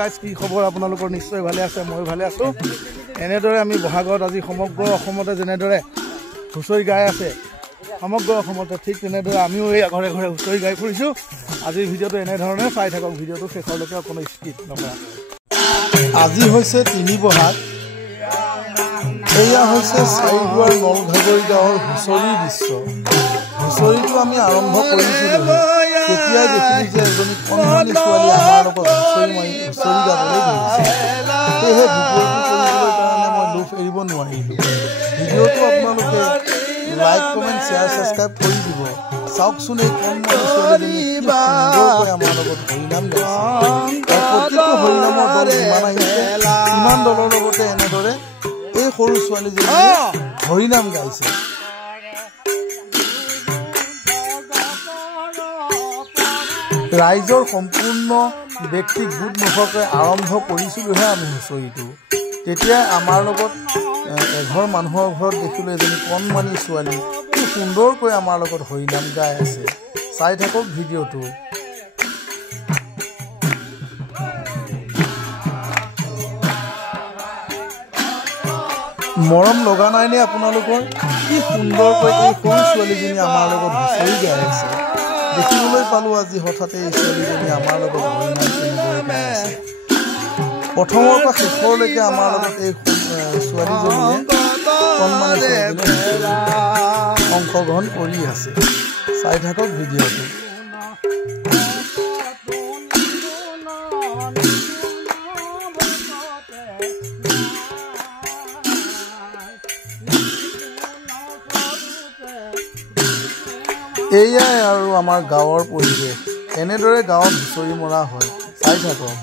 guys কি খবৰ আপোনালোকৰ নিশ্চয় ভালে আছে মই ভালে আছো এনেদৰে আমি বহাগত আজি সমগ্ৰ অসমতে যেনেদৰে হুঁচৰি গাই আছে সমগ্ৰ অসমতে ঠিক তেনেদৰে আমিও এই ঘৰে ঘৰে হুঁচৰি গাই ফুৰিছো আজিৰ ভিডিঅ'টো এনেধৰণে চাই থাকক ভিডিঅ'টো শেষলৈকে কোনো স্কিপ নকৰা আজি হৈছে 3 বহাগ এয়া হৈছে চাইগুৱাৰ নলঘাগৰি গাঁৱৰ হুঁচৰিৰ দৃশ্য হুঁচৰিটো আমি আৰম্ভ কৰিছিলোঁ তেতিয়াই দেখিলোঁ যে এজনী কণমানি ছোৱালী আমাৰ লগত হুঁচৰি মাৰি হুঁচৰি গাবলৈ ধৰিছে সেয়েহে ভিডিঅ'টো কৰিবলৈ কাৰণে মই লোভ এৰিব নোৱাৰিলোঁ ভিডিঅ'টো আপোনালোকে লাইক কমেণ্ট শ্বেয়াৰ ছাবস্ক্ৰাইব কৰি দিব চাওকচোন এই কণমানি ছোৱালীজনী সুন্দৰকৈ আমাৰ লগত হৰিনাম গাইছে প্ৰতিটো হৰিনামৰ দল ইমান আহিছে ইমান দলৰ লগতে এনেদৰে এই সৰু ছোৱালীজনীয়ে হৰিনাম গাইছে ৰাইজৰ সম্পূৰ্ণ ব্যক্তি গোট নোহোৱাকৈ আৰম্ভ কৰিছিলোঁহে আমি হুঁচৰিটো তেতিয়া আমাৰ লগত এঘৰ মানুহৰ ঘৰত দেখিলোঁ এজনী কণমানি ছোৱালী কি সুন্দৰকৈ আমাৰ লগত হৰিনাম গাই আছে চাই থাকক ভিডিঅ'টো মৰম লগা নাইনে আপোনালোকৰ কি সুন্দৰকৈ এই সৰু ছোৱালীজনী আমাৰ লগত হুঁচৰি গাই আছে দেখিবলৈ পালোঁ আজি হঠাতে এই ছোৱালীজনী আমাৰ লগত হৰিনাম গাই আছে প্ৰথমৰ পৰা শেষৰলৈকে আমাৰ লগত এই ছোৱালীজনীয়ে কণমানি ছোৱালীজনীয়ে অংশগ্ৰহণ কৰি আছে চাই থাকক ভিডিঅ'টো এয়াই আৰু আমাৰ গাঁৱৰ পৰিৱেশ এনেদৰে গাঁৱত হুঁচৰি মৰা হয় চাই থাকক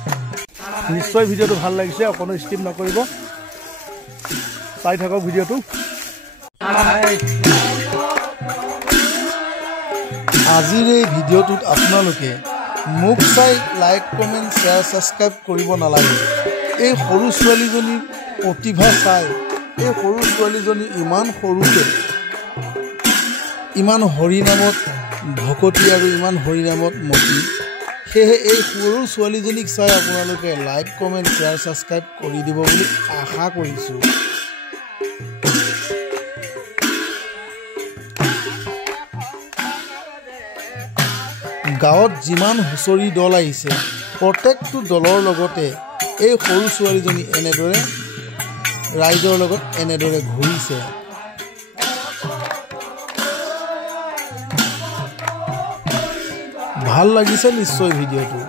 নিশ্চয় ভিডিঅ'টো ভাল লাগিছে অকণো স্কিপ নকৰিব চাই থাকক ভিডিঅ'টো আজিৰ এই ভিডিঅ'টোত আপোনালোকে মোক চাই লাইক কমেণ্ট শ্বেয়াৰ ছাবস্ক্ৰাইব কৰিব নালাগে এই সৰু ছোৱালীজনীৰ প্ৰতিভা চাই এই সৰু ছোৱালীজনী ইমান সৰুতে ইমান হৰিনামত ভকতি আৰু ইমান হৰিনামত মতি সেয়েহে এই সৰু ছোৱালীজনীক চাই আপোনালোকে লাইক কমেণ্ট শ্বেয়াৰ ছাবস্ক্ৰাইব কৰি দিব বুলি আশা কৰিছোঁ গাঁৱত যিমান হুঁচৰি দল আহিছে প্ৰত্যেকটো দলৰ লগতে এই সৰু ছোৱালীজনী এনেদৰে ৰাইজৰ লগত এনেদৰে ঘূৰিছে ভাল লাগিছে নিশ্চয় ভিডিঅ'টো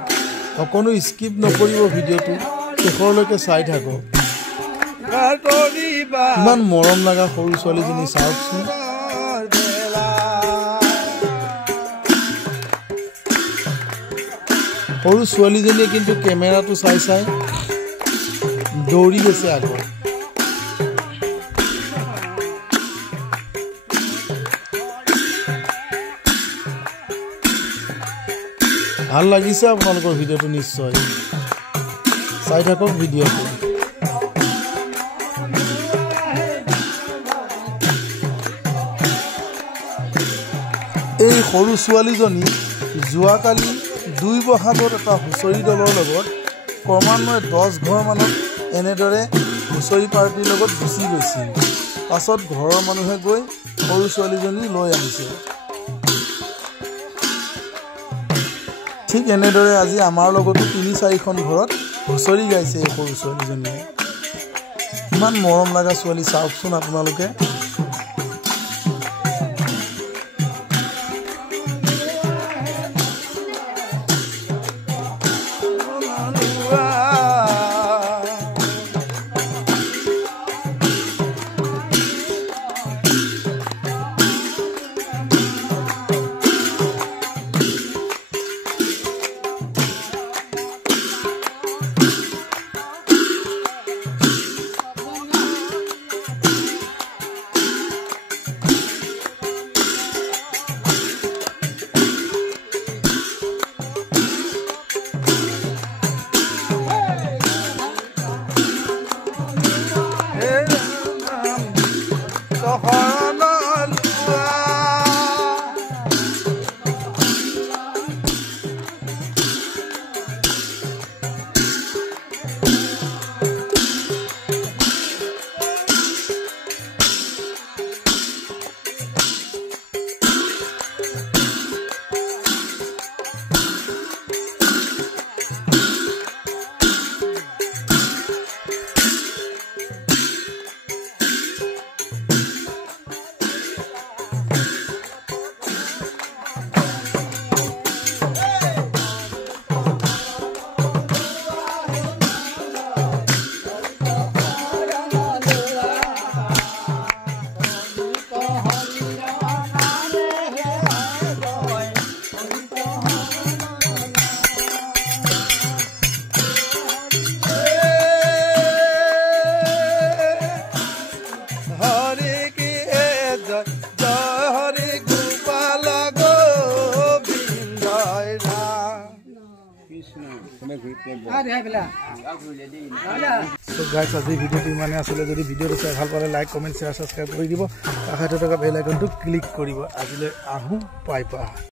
অকণো স্কিপ নকৰিব ভিডিঅ'টো শেষৰলৈকে চাই থাকক ইমান মৰম লগা সৰু ছোৱালীজনী চাওকচোন সৰু ছোৱালীজনীয়ে কিন্তু কেমেৰাটো চাই চাই দৌৰি গৈছে আগত ভাল লাগিছে আপোনালোকৰ ভিডিঅ'টো নিশ্চয় চাই থাকক ভিডিঅ'টো এই সৰু ছোৱালীজনী যোৱাকালি 2 বহাগত এটা হুঁচৰি দলৰ লগত ক্ৰমান্বয়ে 10 ঘৰমানত এনেদৰে হুঁচৰি পাৰ্টিৰ লগত গুচি গৈছিল পাছত ঘৰৰ মানুহে গৈ সৰু ছোৱালীজনী লৈ আনিছে ঠিক এনেদৰে আজি আমাৰ লগতো 3-4খন ঘৰত হুঁচৰি গাইছে এই সৰু ছোৱালীজনীয়ে ইমান মৰম লগা ছোৱালী চাওকচোন আপোনালোকে জয় জয় হরি গোপাল গোবিন্দয় রাম So guys, আজি ভিডিওটো ইমানে আছিলে যদি ভিডিওটো চাই ভাল পালে লাইক কমেন্ট শেয়ার সাবস্ক্রাইব কৰি দিব কাষতে থকা বেল আইকনটো ক্লিক কৰিব আজিলৈ আহো বাই বাই